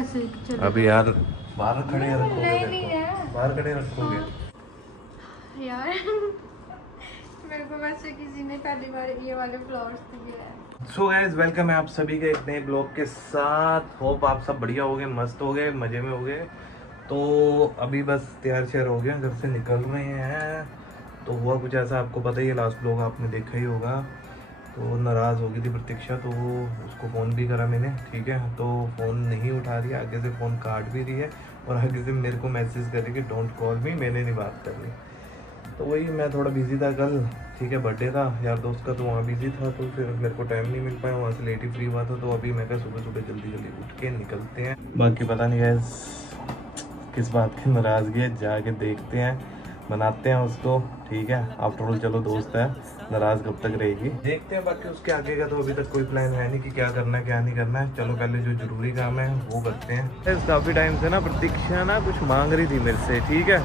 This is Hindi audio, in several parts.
वैसे चलो। अभी यार बाहर खड़े रखोगे नहीं मेरे को? है बाहर खड़े रखोगे? यार मेरे को वैसे किसी ने पहली बार ये वाले फ्लावर्स दिए हैं। सो गाइस वेलकम है आप सभी के एक नए ब्लॉग के साथ। होप आप सब बढ़िया हो गए, मस्त हो गए, मजे में हो गए। तो अभी बस तैयार शेयर हो गया, घर से निकल रहे हैं। तो हुआ कुछ ऐसा, आपको पता ही है, लास्ट ब्लॉग आपने देखा ही होगा। तो नाराज़ हो गई थी प्रतीक्षा, तो उसको फ़ोन भी करा मैंने, ठीक है। तो फ़ोन नहीं उठा रही है, आगे से फ़ोन काट भी रही है और आगे से मेरे को मैसेज कर रही है कि डोंट कॉल मी, मैंने नहीं बात करनी। तो वही मैं थोड़ा बिजी था कल, ठीक है, बर्थडे था यार दोस्त का, तो वहाँ बिजी था, तो फिर मेरे को टाइम नहीं मिल पाया, वहाँ से लेट ही फ्री हुआ था। तो अभी मैं कहा सुबह सुबह जल्दी जल्दी उठ के निकलते हैं। बाकी पता नहीं गैस किस बात की नाराज़गी है, जाके देखते हैं, बनाते हैं उसको, ठीक है। आफ्टर ऑल चलो दोस्त है, नाराज़ कब तक रहेगी देखते हैं। बाकी उसके आगे का तो अभी तक कोई प्लान है नहीं कि क्या करना है क्या नहीं करना है। चलो पहले जो जरूरी काम है वो करते हैं। काफ़ी टाइम से ना प्रतीक्षा ना कुछ मांग रही थी मेरे से, ठीक है,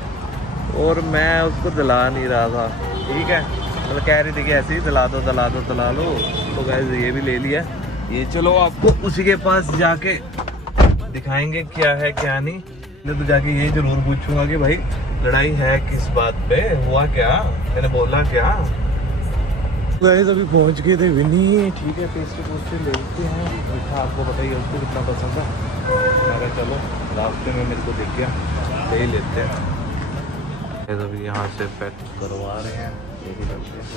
और मैं उसको दिला नहीं रहा था, ठीक है। मतलब कह रही थी कि ऐसे ही दिला दो दिला दो दिला लो। तो गाइस ये भी ले लिया, ये चलो आपको उसी के पास जाके दिखाएंगे क्या है क्या नहीं। मैं तो जाके ये जरूर पूछूंगा कि भाई लड़ाई है किस बात पे, हुआ क्या, मैंने बोला क्या। गाइस अभी पहुंच गए थे विनी, ठीक है। पेस्ट्री पोस्ट्री लेते हैं, मीठा आपको पता ही है उसको कितना पसंद है। मैं कहा चलो रास्ते में मेरे को दिख गया, ले ही लेते हैं। अभी यहाँ से पैक करवा रहे हैं, यही करते हैं।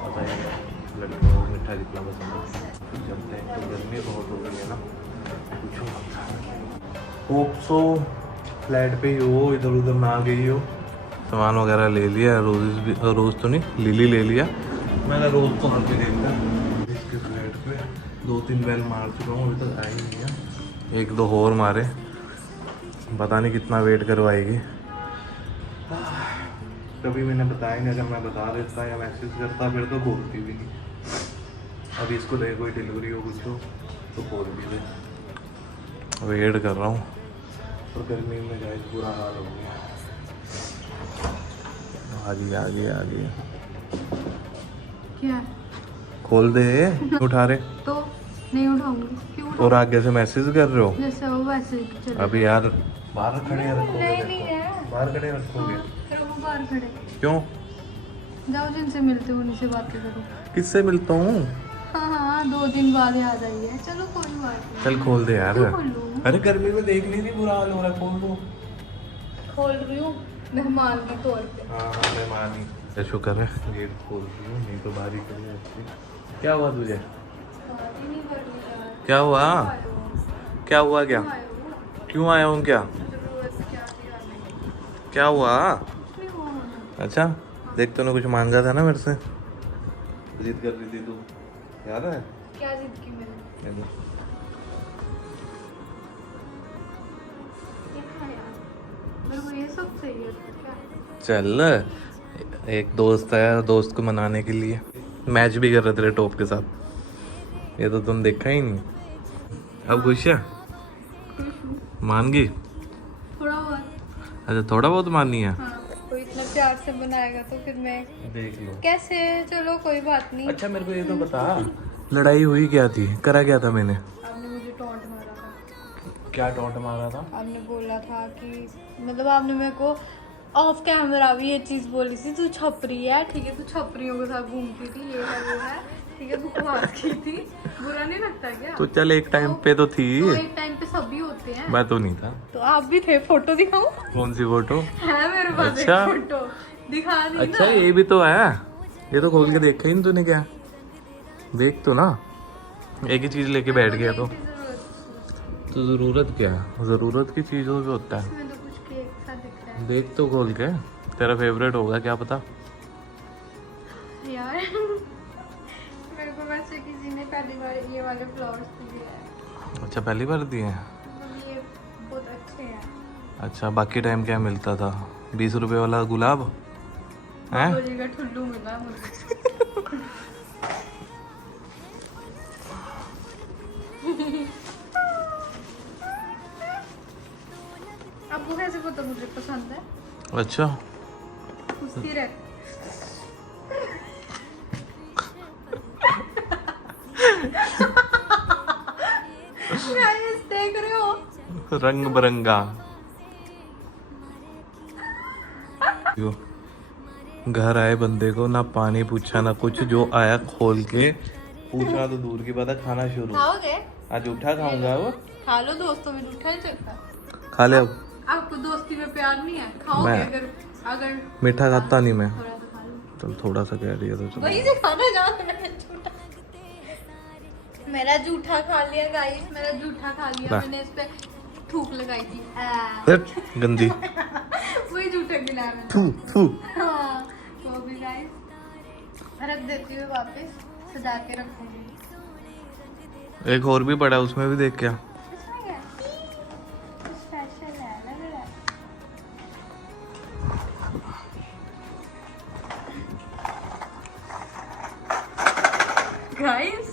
बताइए लड़कियों को मीठा कितना पसंद है। चलते हैं, तो गर्मी बहुत हो गई है ना, पूछो मत। होप सो फ्लैट पे ही हो, इधर उधर ना गई हो। सामान वगैरह ले लिया, रोज़ भी, रोज़ तो नहीं लिली ले लिया। मैंने रोज़ तो हर भी देखा इसके फ्लैट पे 2-3 बैल मार चुका हूँ, अभी तक आई नहीं है। 1-2 और मारे, पता नहीं कितना वेट करवाएगी। कभी मैंने बताया नहीं, अगर मैं बता देता या मैसेज करता फिर तो बोलती भी नहीं। अभी इसको दे कोई डिलीवरी हो कुछ हो तो बोल भी दे, वेट कर रहा हूँ। और गर्मी में गाइस बुरा हाल हो गया। आ गई क्या खोल दे, उठा रहे तो नहीं उठाऊंगी, क्यों उठाऊंगी? और आगे से मैसेज कर रहे हो? जैसे हो वैसे चलो। अभी यार बाहर खड़े रखोगे नहीं मेरे है को? बाहर खड़े रखोगे? फिर वो बाहर खड़े क्यों? जाओ, जिनसे मिलते हो उन्हीं से बातें करो। किससे मिलता हूँ? हाँ 2 दिन बाद याद आई है, चलो कोई बात नहीं। चल खोल दे यार। क्यों खोलूं? अरे गर्मी में देख नहीं रही बुरा हाल हो रहा है, खोल दो। खोल रही हूँ मेहमान के तौर पे। हाँ मेहमान ही, शुक्र है गेट खोल रही हूँ, नहीं तो बारी करी अच्छी। क्या हुआ तुझे? बात ही नहीं कर रही यार। क्या हुआ? क्या हुआ? क्या क्यों आया हूँ? क्या जरूरत क्या थी आने की? क्या हुआ? कुछ नहीं हुआ होना। अच्छा देख, तूने कुछ मांगा था ना मेरे से, जिद कर रही थी तू, याद है? क्या जिद की मैंने? ये खाया। मेरे को ये सब चाहिए था क्या? चल, एक दोस्त है, दोस्त को मनाने के लिए मैच भी कर रहे तेरे टॉप के साथ, ये तो तुम देखा ही नहीं। अब खुश है? खुश हूँ। मान गई? थोड़ा बहुत। अच्छा थोड़ा बहुत मानी है। हाँ, कोई इतना प्यार से बनाएगा तो फिर मैं देख लो। कैसे, चलो कोई बात नहीं। अच्छा मेरे को ये तो बता, लड़ाई हुई क्या थी, करा क्या था मैंने? आपने मुझे टॉन्ट मारा था। क्या टॉन्ट मारा था? आपने बोला था कि, मतलब आपने मेरे को ऑफ कैमरा भी ये चीज बोली थी, तू छपरी है, ठीक है, तू छपरियों के साथ घूमती थी, ये है वो है, ठीक है, बकवास की थी। बुरा नहीं लगता क्या? तो चल एक टाइम पे तो थी। तो एक टाइम पे सभी होते हैं। मैं तो नहीं था। तो आप भी थे, फोटो दिखाऊं? कौन सी फोटो? है मेरे पास अच्छा। एक फोटो, दिखा दी अच्छा ना। ये भी तो है, ये तो खोल के देखा ही नहीं तूने क्या? देख तो ना, एक ही चीज लेके बैठ गया तो। तो जरूरत क्या है, जरूरत की चीजों पे होता है। इसमें तो कुछ केक सा दिख रहा देख तो खोल के, तेरा फेवरेट होगा क्या पता। है यार। मेरे को वैसे किसी ने पहली बार ये वाले फ्लावर्स दिए हैं। अच्छा पहली बार दिए हैं? मतलब ये बहुत अच्छे हैं। अच्छा बाकी टाइम क्या मिलता था? 20 रुपए वाला गुलाब है? बाबूजी का ठुल्लू मिला मुझे। आपको कैसे पता मुझे पसंद है? अच्छा पूछती रह। देख रहे हो? रंग बिरंगा। घर आए बंदे को ना पानी पूछा ना कुछ, जो आया खोल के पूछना तो दूर की बात है, खाना शुरू। खाओगे? आज जूठा खाऊंगा वो। खा लो, दोस्तों में जूठा नहीं चलता। खा ले अब। आपको दोस्ती में प्यार नहीं है? खाओगे? मैं- अगर मीठा खाता नहीं मैं। थोड़ा सा खा लो। चल थोड़ा सा कह रही है तो चलो। वही से खाना जाता है जूठा। मेरा जूठा खा लिया गाइस, मेरा जूठा खा लिया। ला। मैंने इस पे थूक लगाई थी। हट, गंदी। वही जूठा खिलाया मैंने। थू थू। हाँ, तो भी गाइस रख देती हूँ वापस, सजा के रखूंगी। एक और भी पड़ा है, उसमें भी देख क्या। इसमें क्या स्पेशल है? लग रहा है। गाइस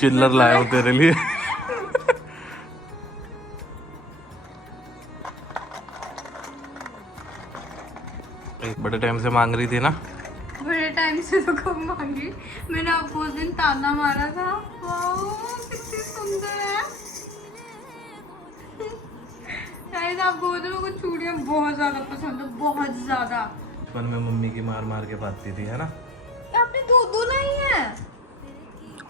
चिल्लर लाया हूँ तेरे लिए। बड़े टाइम से मांग रही थी ना। बड़े टाइम से तो कब मांगी। मैंने आपको उस दिन ताना मारा था। वाओ कितनी सुंदर है। शायद आपको पता है मेरे को चूड़ियां बहुत ज्यादा पसंद है, बहुत ज्यादा। बचपन में मम्मी की मार मार के पाती थी, है ना। आपने दो लाई है।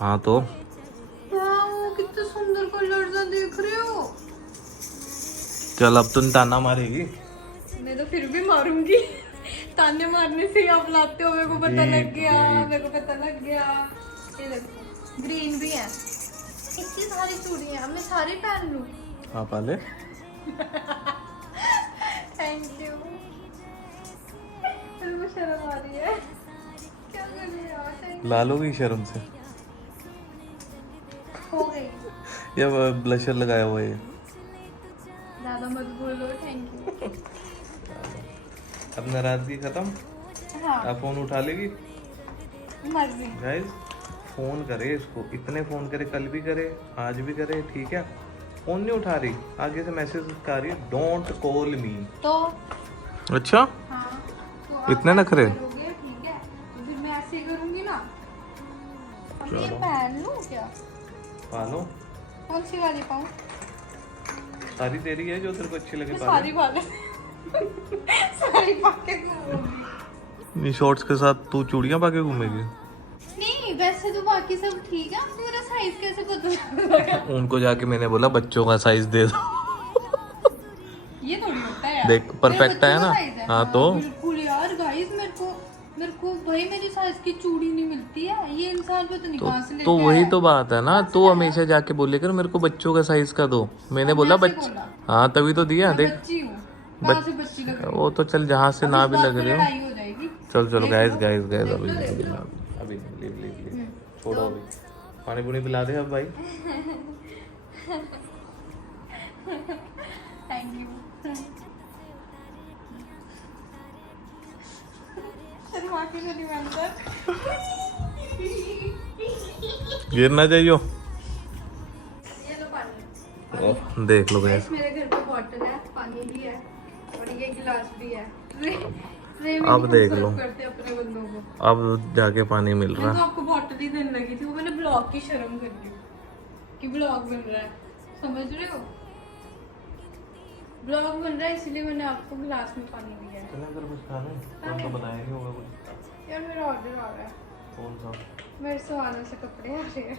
हाँ तो वाओ कितने सुंदर कलर देख रहे हो। चल अब तुम ताना मारेगी। मैं तो फिर भी मारूंगी। ताने मारने से ही आप लाते हो। मेरे को पता लग गया, मेरे को पता लग गया। ये देखो ग्रीन भी है। इतनी सारी चूड़ियां मैं सारी पहन लूं? हाँ पाले। Thank you. मेरे को शर्म आ रही है। क्या करूं यार? thank you। ला लोगी शर्म से। हो गई। या ब्लशर लगाया हुआ है। ज्यादा मत बोलो। Thank you. अब नाराजगी खत्म। हाँ अब फोन उठा लेगी। मर्जी। गाइस फोन करे इसको, इतने फोन करे, कल भी करे आज भी करे, ठीक है। फोन नहीं उठा रही, आगे से मैसेज कर रही है डोंट कॉल मी। तो अच्छा हाँ तो आप इतने नखरे? ऐसे करोगे, ठीक है, तो फिर मैं ऐसे ही करूंगी ना। अब ये चलो। पहन लूं क्या? पालो। कौन सी वाली पाऊं? सारी तेरी है जो तेरे को अच्छी लगे मैं पालो। सारी वाले सारी पाके घूमूंगी। इन शॉर्ट्स के साथ तू चूड़ियां पाके घूमेगी। नहीं वैसे तो बाकी सब ठीक है। आपको मेरा साइज कैसे पता लगा? उनको जाके मैंने बोला बच्चों का साइज दे दो। ये थोड़ी होता है यार। देख, मेरे perfect बच्चों है का ना? size है। हाँ, तो? बिल्कुल यार गाइस मेरे को भाई मेरी साइज की चूड़ी नहीं मिलती है। ये इंसान पता नहीं कहाँ से लेके तो वही आया तो बात है ना, तू हमेशा जाके बोले कर मेरे को बच्चों का साइज का दो। मैंने बोला ऐसे बच्चे। बोला? हाँ तभी तो दिया मैं देख। बच्ची हूँ। कहाँ से बच्ची लग रही हूँ? वो तो चल जहाँ से अब ना इस भी बात लग पे रही हो। लड़ाई हो जाएगी। चल चलो देख गाइस लो, गाइस गाइस देख अभी लो, देख लो। अभी ले छोड़ो अभी। पानी पूनी पिला दे अब भाई। Thank you. शर्मा के चली मैं अंदर। गिरना चाहिए। ये लो पानी। ओह, देख लो गाइस। मेरे घर पे बॉटल है, पानी भी है और ये गिलास भी है। ट्रे में अब हम देख सर्व लो। करते हैं अपने बंदों को। अब जाके पानी मिल मैं तो रहा। आपको बॉटल ही देने लगी थी। वो मैंने ब्लॉग की शर्म कर दी कि ब्लॉग बन रहा है। समझ रहे हो? ब्लॉग बन रहा है इसलिए मैंने आपको गिलास में पानी दिया है। चलो अगर कुछ खाना है तो बनाया नहीं होगा कुछ। यार मेरा ऑर्डर आ रहा है। कौन सा? मेरे सवालों से कपड़े आ रहे हैं।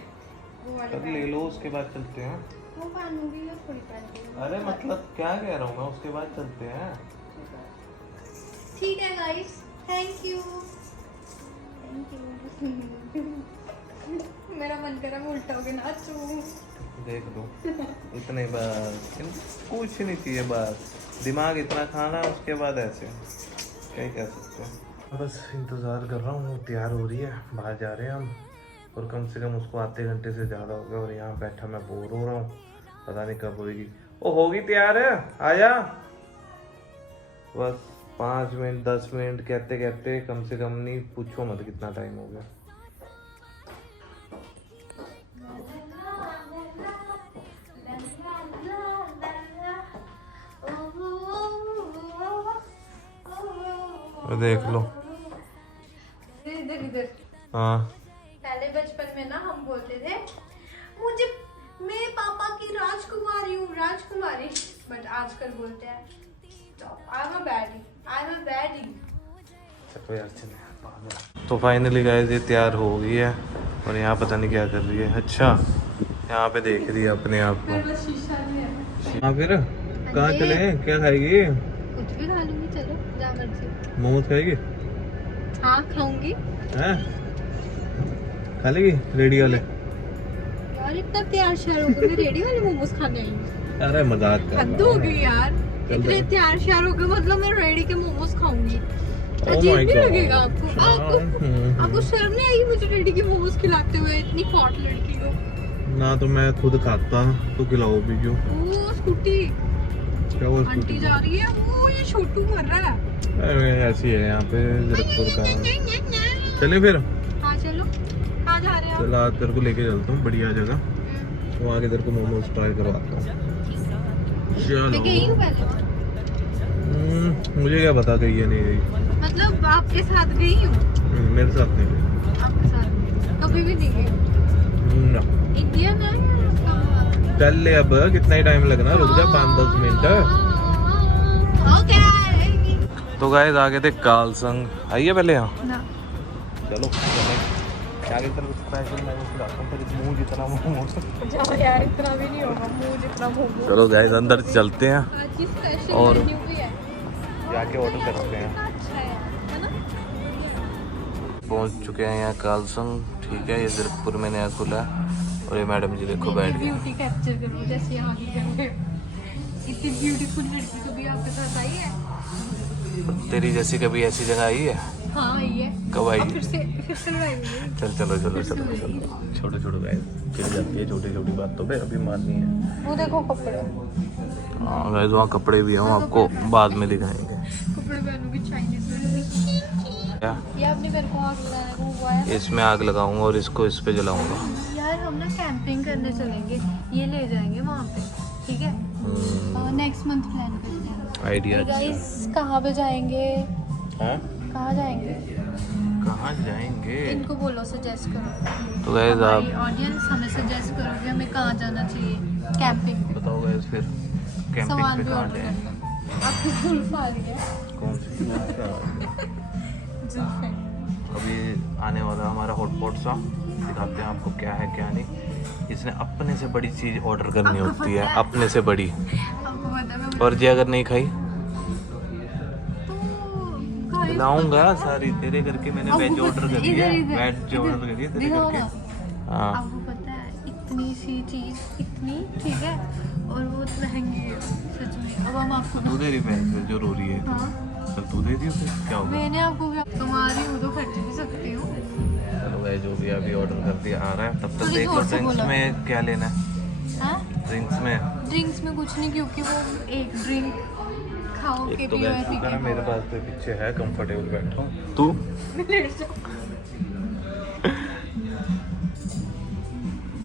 वो वाले चल ले लो, उसके बाद चलते हैं। वो पहनूंगी या थोड़ी पहनूंगी? अरे मतलब क्या कह रहा हूँ मैं, उसके बाद चलते हैं। ठीक है guys, thank you. Thank you. मेरा मन कर रहा है मैं उल्टा होके नाचूं। देख लो इतने बस, कुछ नहीं चाहिए, बस दिमाग इतना खाना है, उसके बाद ऐसे क्या ही कह सकते हैं। बस इंतज़ार कर रहा हूँ, वो तैयार हो रही है, बाहर जा रहे हैं हम। और कम से कम उसको आधे घंटे से ज़्यादा हो गया और यहाँ बैठा मैं बोर हो रहा हूँ। पता नहीं कब होगी। ओ होगी तैयार है, आजा। बस 5 मिनट 10 मिनट कहते कहते कम से कम नहीं, पूछो मत कितना टाइम हो गया। देख लो। इधर इधर। हाँ पहले बचपन में ना हम बोलते थे मुझे मेरे पापा की सॉरी बट आजकल बोलते हैं I am a baddie, I am a baddie. चलो यार चले। तो फाइनली गाइस ये तैयार हो गई है और यहाँ पता नहीं क्या कर रही है। अच्छा यहाँ पे देख रही है अपने आप को। मेरे पास शीशा नहीं है। हाँ फिर कहाँ चले, क्या खाएगी? कुछ भी खा लूंगी, चलो जहाँ मर्जी। मोमोज खाएगी? हाँ खाऊंगी। हैं? खा लेगी रेडी वाले? यार इतना तैयार शहर होकर मैं रेडी वाले मोमोज खाने आई हूँ। अरे मजाक कर हद हो गई यार, चल इतने चल। तैयार शहर होकर मतलब मैं रेडी के मोमोज खाऊंगी। Oh अजीब my भी God. लगेगा आपको। आपको शर्म नहीं आई मुझे रेडी के मोमोज खिलाते हुए इतनी हॉट लड़की को? ना तो मैं खुद खाता तो खिलाओ भी क्यों? वो स्कूटी क्या वो आंटी जा रही है, वो ये छोटू कर रहा है। अरे ऐसी है यहाँ पे जरकपुर का। चले फिर? हाँ चलो, कहाँ जा रहे हैं आप? चल आज तेरे को लेके चलता हूँ बढ़िया जगह, वहाँ के तेरे को मोमोज ट्राई करवाता हूँ। मैं गई हूँ पहले, मुझे क्या पता गई है नहीं गई। मतलब आपके साथ गई हूँ। मेरे साथ नहीं गई। आपके साथ कभी भी नहीं गई। ना। इंडियन है। चल ले अब, कितना ही टाइम लगना, रुक जा 5-10 मिनट। ओके। तो गाइस आगे थे कार्लसंग, आइए पहले यहाँ। ना चलो आगे तरफ स्पेशल मैं खिलाता हूँ फिर मुंह जितना मोमोज। जाओ यार, इतना भी नहीं होगा मुंह जितना मोमोज। चलो गाइस अंदर चलते हैं आज की स्पेशल और- मेन्यू भी है। जाके ऑर्डर करते हैं। अच्छा है ना? पहुंच चुके हैं यहाँ कार्लसंग, ठीक है। ये जरकपुर में नया खुला है और ये मैडम जी देखो बैठ गए। ब्यूटी कैप्चर करो जैसे यहाँ की करोगे। इतनी ब्यूटीफुल लड़की कभी आपके साथ आई है? तेरी जैसी कभी ऐसी जगह आई है? हाँ आई है। कब आई? अब फिर से लगाई हुई है। चल चलो चलो चलो चलो। छोटे छोटे गाइस फिर जाती है छोटी छोटी बातों पे, अभी माननी है। वो देखो कपड़े, हाँ गाइस वहाँ कपड़े भी हैं, हम आपको बाद में दिखाएंगे। कपड़े पहनूंगी चाइनीज में। क्या ये आपने मेरे को आग लगाने को हुआ है। इसमें आग लगाऊंगा और इसको इस पे जलाऊंगा। यार हम ना कैंपिंग करने चलेंगे, ये ले जाएंगे वहाँ पे, ठीक है? नेक्स्ट मंथ प्लान करते हैं। आइडिया गाइस कहाँ पे जाएंगे? हाँ कहाँ जाएंगे? कहाँ जाएंगे? इनको बोलो, सजेस्ट करो। तो गाइस आप ऑडियंस हमें सजेस्ट करोगे हमें कहाँ जाना चाहिए कैंपिंग पे? बताओ गाइस फिर कैंपिंग सामान पे भी कहाँ ऑर्डर जाएं? करना। आपकी जुल्फ आ रही है। कौन सी जुल्फ है। अभी आने वाला हमारा हॉटपॉट सा, दिखाते हैं आपको क्या है क्या नहीं। इसने अपने से बड़ी चीज ऑर्डर करनी आपको होती पता है, है? अपने से बड़ी। आपको पता है मैं और जी अगर नहीं खाई तो guys, लाऊंगा सारी तेरे करके। मैंने आपको वेज ऑर्डर पता- करी है, इधर- इधर- वेज इधर- ऑर्डर करी है तेरे दिखाओ करके। ना। हाँ आपको पता है इतनी सी चीज इतनी, ठीक है, और वो महंगी है सच में। अब हम आपको तू दे रही पैसे जो रो रही है, हाँ तो तू दे दी फिर क्या होगा? मैंने आपको क्या तुम्हारी हूँ तो खर्च भी सकती हूँ। चलो वेज हो गया, अभी ऑर्डर कर दिया, आ रहा है। तब तक थोड़ी देख लो जोर से ड्रिंक्स बोलो। में क्या लेना है। हाँ ड्रिंक्स में ड्रिंक्स में कुछ नहीं, क्योंकि वो एक ड्रिंक खाओ के एक तो पियो वैसे ऐसे का ना के मेरे पास तो पीछे है, कंफर्टेबल बैठा हूँ। तू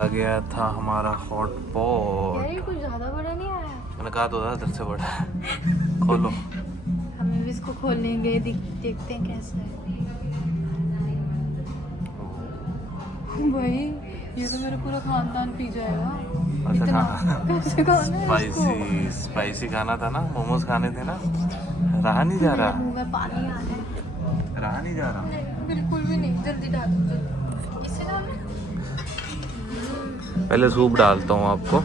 आ गया था हमारा हॉट यार पॉट। ये कुछ ज्यादा बड़ा नहीं आया। मैंने कहा तो था इधर से बड़ा है। खोलो। हमें भी इसको खोलेंगे, देखते हैं कैसा है। भाई ये तो मेरा पूरा खानदान पी जाएगा। अच्छा इतना खाना कैसे खाना है इसको? स्पाइसी स्पाइसी खाना था ना, मोमोज खाने थे ना। रहा नहीं जा मेरे रहा, मुंह में पानी आ रहा है। रहा नहीं जा रहा। नहीं, बिल्कुल भी नहीं। जल्दी डालो, जल्दी। इससे डालना? पहले सूप डालता हूँ आपको।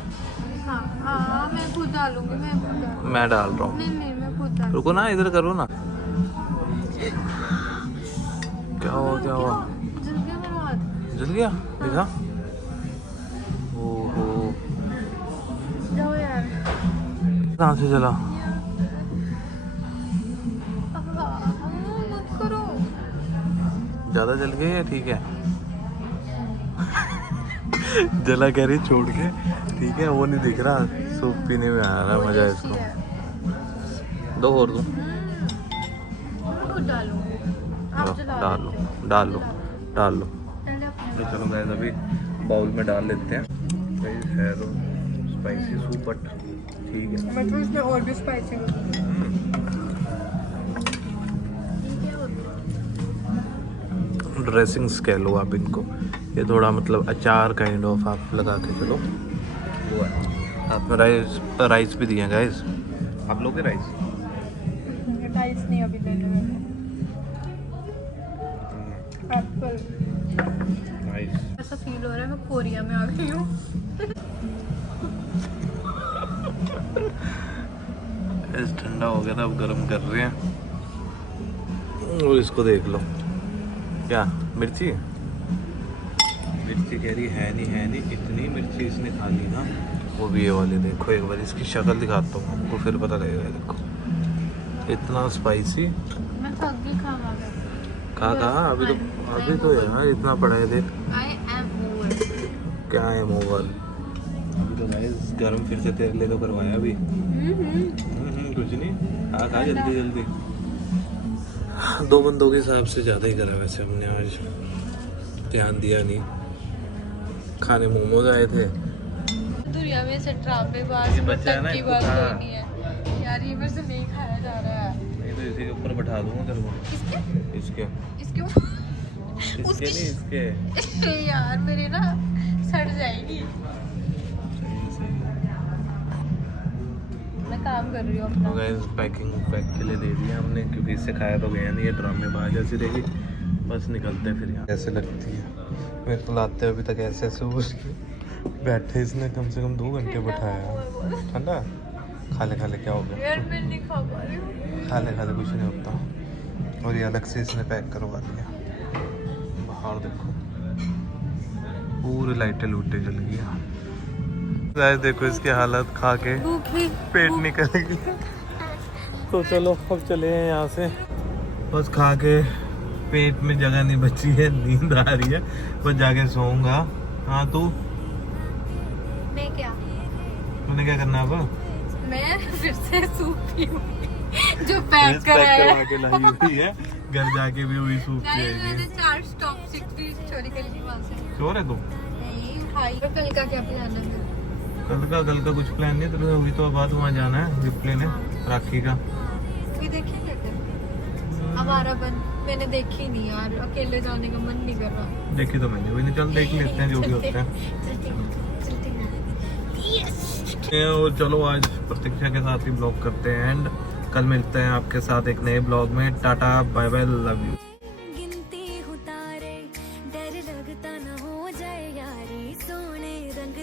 हाँ हाँ मैं खुद डालूंगी, मैं खुद डालूंगी। मैं डाल रहा हूँ, नहीं नहीं मैं खुद डालूंगी। रुको ना, इधर करो ना। क्या हुआ क्या हुआ? जल गया मेरा हाथ। जल गया देखा? ओहो जाओ यार। कहाँ से जला? मत करो। ज्यादा जल गया या ठीक है? जला कह रही छोड़ के, ठीक है वो नहीं दिख रहा। सूप पीने में आ रहा है मजा इसको। दो और दूं? मैं खुद डालूंगी। आप जला डाल लो देते हैं। डाल लो डाल लो। पहले अपने तो चलो गाइस अभी बाउल में डाल लेते हैं। है तो स्पाइसी सूप बट ठीक है। मैं तो इसमें और भी स्पाइसी ड्रेसिंग्स कह लो आप इनको, ये थोड़ा मतलब अचार काइंड ऑफ आप लगा के चलो वो है। साथ में राइस भी दिए गाइस। आप लोग के राइस राइस नहीं अभी देने में एप्पल। राइस ऐसा फील हो रहा है मैं कोरिया में आ गई हूँ। इस ठंडा हो गया था, अब गर्म कर रहे हैं। और इसको देख लो, क्या मिर्ची मिर्ची कह रही है नहीं, इतनी मिर्ची इसने खा ली ना। वो भी ये वाली देखो, एक बार इसकी शक्ल दिखाता हूँ आपको, फिर पता लगेगा। देखो इतना स्पाइसी। मैं थक गई खा कहा अभी तो यार इतना पड़ा है। देख आई एम ओवर। क्या है मोबाइल। अभी तो गाइस गरम फिर से तेरे लिए तो करवाया अभी। कुछ नहीं, खा जल्दी जल्दी। 2 बंदों के हिसाब से ज़्यादा ही करा वैसे हमने आज, ध्यान दिया नहीं। खाने मोमोज आए थे। दुनिया में से ड्रामेबाज बच्चा है ना, की इसको बात खा। होनी है यार, ये मेरे से नहीं खाया जा रहा है। नहीं तो इसी के ऊपर बैठा दूंगा तेरे को। किसके इसके इसके इसके नहीं इसके। यार मेरे ना सड़ जाएगी। मैं काम कर रही हूँ अपना। तो गाइस पैक के लिए दे दिया हमने, क्योंकि इससे खाया तो गया नहीं। ये ड्रामेबाज ऐसी रहेगी। बस निकलते हैं फिर यहाँ। कैसे लगती है मेरे को लाते अभी तक ऐसे बैठे। इसने कम से कम 2 घंटे बैठाया। ठंडा खा ले क्या हो गया। यार मैं नहीं खा पा रही हूँ। खा ले कुछ नहीं होता। और ये अलग से इसने पैक करवा दिया। बाहर देखो पूरी लाइटें लूटे जल गई। देखो इसकी हालत, खा के पेट निकल गई। तो चलो अब चले हैं यहाँ से। बस खा के पेट में जगह नहीं बची है, नींद आ रही है, बस जाके सोऊंगा। हाँ मैं क्या तूने क्या करना अब? मैं फिर से सूप पीऊंगी जो पैक कराया के लाई हुई है। घर जाके भी वही सूप पिएगी। मैंने 4 स्टॉप चोरी कर ली वहाँ से। चोर है तू? नहीं भाई, और कल का क्या प्लान है? कल का कुछ प्लान नहीं तेरे? अभी तो बाद वहाँ जाना है गिफ्ट लेने, राखी का। ये देखिए हमारा बन मैंने देखी नहीं यार, अकेले जाने का मन नहीं कर रहा। देखी तो मैंने भी नहीं। चल देख लेते हैं जो भी होता है। और चलो आज प्रतीक्षा के साथ ही ब्लॉग करते हैं एंड कल मिलते हैं आपके साथ एक नए ब्लॉग में। Tata bye bye, love you.